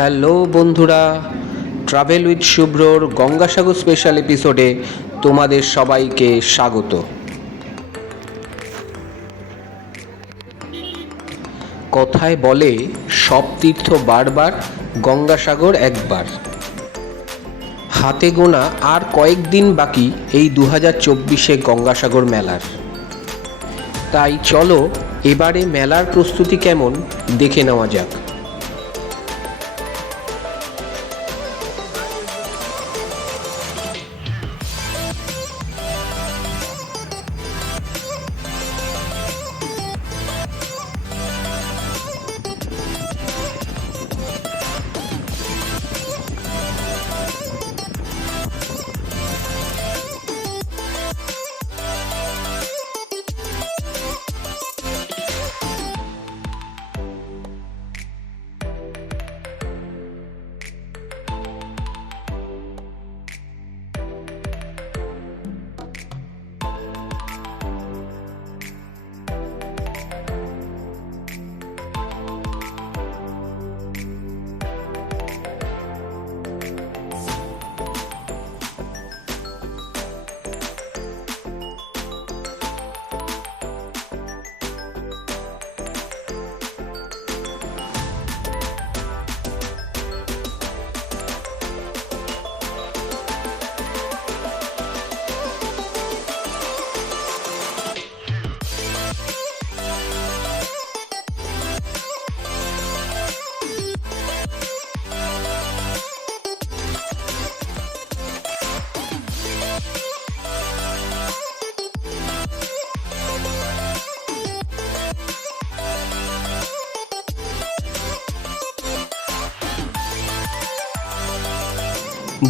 Hello বন্ধুরা, travel with শুভ্রর Gangasagar special এপিসোডে তোমাদের সবাইকে স্বাগত। কথায় বলে সব তীর্থ বারবার, গঙ্গাসাগর একবার। হাতে গোনা আর কয়েকদিন বাকি এই 2024-এ গঙ্গাসাগর মেলার। তাই চলো এবারে মেলার প্রস্তুতি কেমন দেখে নেওয়া যাক।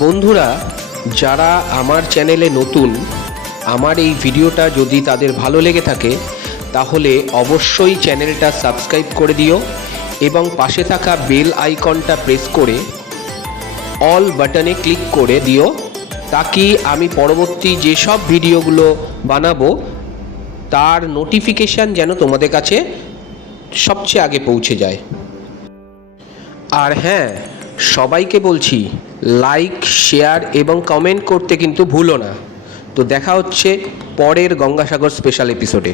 বন্ধুরা, যারা আমার চ্যানেলে নতুন, আমার এই ভিডিওটা যদি তাদের ভালো লেগে থাকে তাহলে অবশ্যই চ্যানেলটা সাবস্ক্রাইব করে দিও এবং পাশে থাকা বেল আইকনটা প্রেস করে অল বাটনে ক্লিক করে দিও, তাকি আমি পরবর্তী যেসব ভিডিওগুলো বানাবো তার নোটিফিকেশান যেন তোমাদের কাছে সবচেয়ে আগে পৌঁছে যায়। আর হ্যাঁ, সবাইকে বলছি লাইক, শেয়ার এবং কমেন্ট করতে কিন্তু ভুলো না। তো দেখা হচ্ছে পরের গঙ্গাসাগর স্পেশাল এপিসোডে।